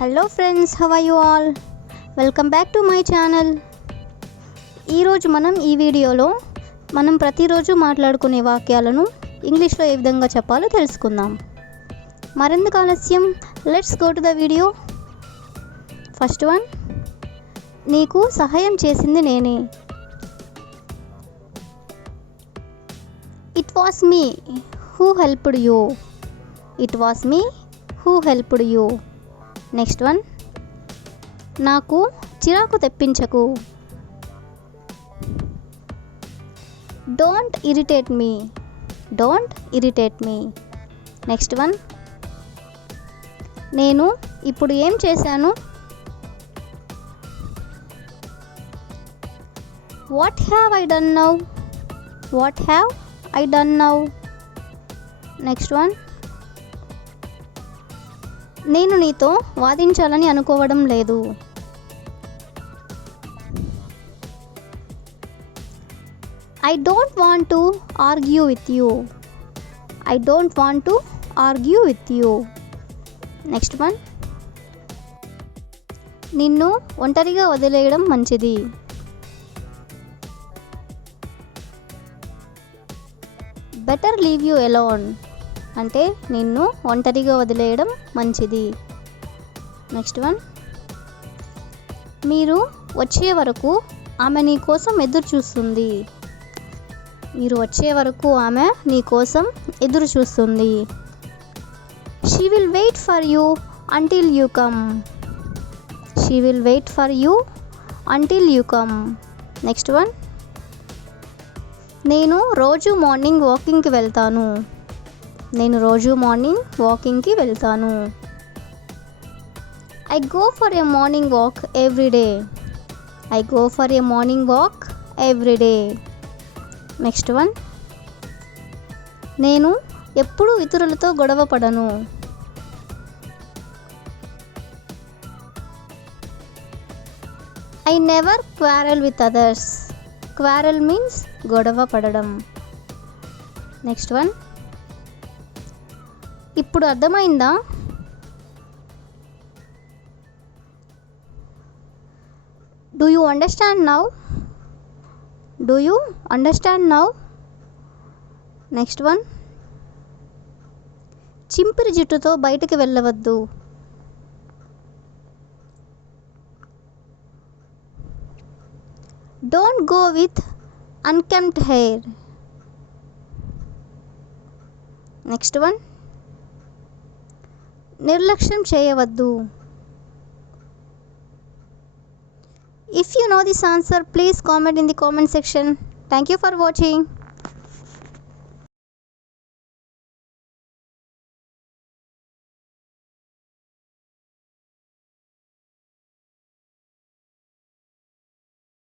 Hello friends, how are you all? Welcome back to my channel. ఈరోజు మనం ఈ వీడియోలో ప్రతిరోజు మాట్లాడుకునే వాక్యాలను ఇంగ్లీష్లో ఏ విధంగా చెప్పాలో తెలుసుకుందాం. మరెందుకు ఆలస్యం, let's go to the video. First one, నీకు సహాయం చేసింది నేనే. It was me who helped you. It was me who helped you. Next one, నాకు చిరాకు తెప్పించకు. Don't irritate me. Don't irritate me. Next one, నేను ఇప్పుడు ఏం చేశాను? What have I done now. What have I done now. Next one, నేను నీతో వాదించాలని అనుకోవడం లేదు. I don't want to argue with you. I don't want to argue with you. Next one, నిన్ను ఒంటరిగా వదిలేయడం మంచిది. Better leave you alone. అంటే నిన్ను ఒంటరిగా వదిలేయడం మంచిది. నెక్స్ట్ వన్, మీరు వచ్చే వరకు ఆమె నీ కోసం ఎదురు చూస్తుంది. మీరు వచ్చే వరకు ఆమె నీ కోసం ఎదురు చూస్తుంది. She will wait for you until you come. She will wait for you until you come. Next one, నేను రోజు మార్నింగ్ వాకింగ్కి వెళ్తాను. నేను రోజు మార్నింగ్ వాకింగ్కి వెళ్తాను. I go for a morning walk every day. I go for a morning walk every day. Next one, నేను ఎప్పుడూ ఇతరులతో గొడవ పడను. I never quarrel with others. Quarrel means గొడవ పడడం. నెక్స్ట్ వన్, ఇప్పుడు అర్థమైందా? Do you understand now. Do you understand now. Next one, చింపిరి జుట్టుతో బయటికి వెళ్ళవద్దు. Don't go with unkempt hair. Next one, నిర్లక్ష్యం చేయవద్దు. If you know this answer, please comment in the comment section. Thank you for watching.